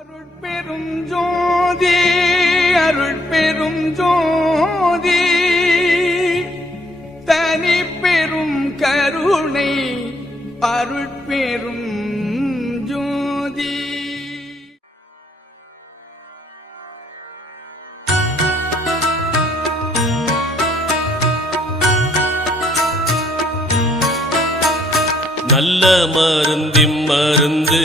அருட்பெரும் ஜோதி அருட்பெரும் ஜோதி. தனி பெரும் கருணை அருட்பெரும் ஜோதி. நல்ல மருந்திம் மருந்து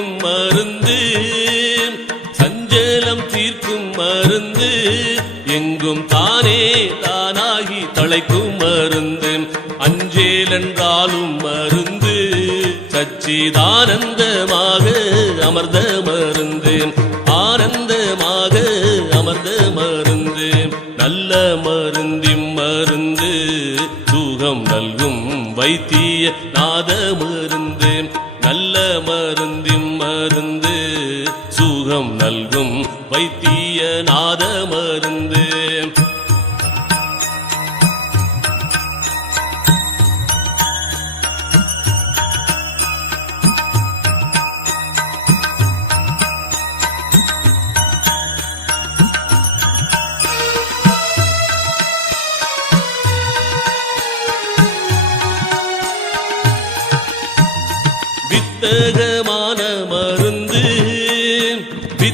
தீர்க்கும் மருந்து. சஞ்சலம் தீர்க்கும் மருந்து. எங்கும் தானே தானாகி தலைக்கும் மருந்து. அஞ்சேல் என்றாலும் மருந்து. சச்சிதானந்தமாக அமர்ந்த மருந்து. ஆனந்தமாக அமர்ந்த மருந்து. நல்ல மருந்திம் மருந்து. சுகம் நல்கும் வைத்திய நாத மருந்து. சுகம் நல்கும் வைத்திய நாத மருந்து வித்தகமான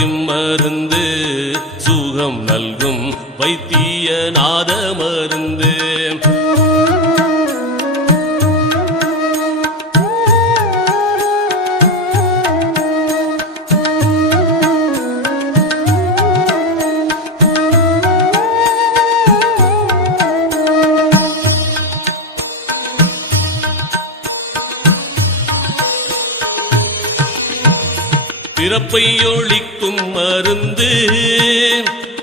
மருந்து நல்கும் வைத்திய நாத மருந்து பிறப்பை ஒழிக்கும் மருந்து.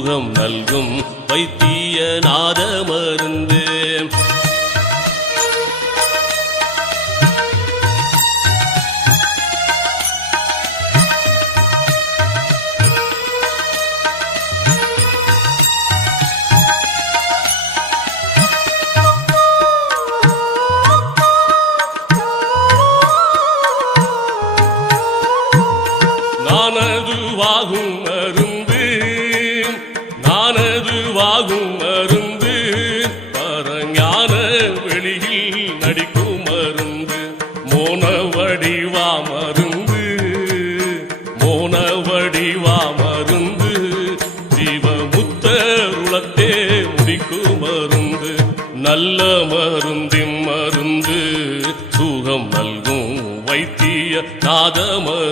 சுகம் நல்கும் வைத்திய நாத மருந்து நானதுவாகும் அரு நானது மருந்து பரஞான வெளியில் நடிக்கும் மருந்து மோன வடிவா மருந்து மோன வடிவா மருந்து. ஜீவமுத்தருளத்தே முடிக்கும் மருந்து நல்ல மருந்தின் மருந்து. சுகம் நல்கும் வைத்திய நாத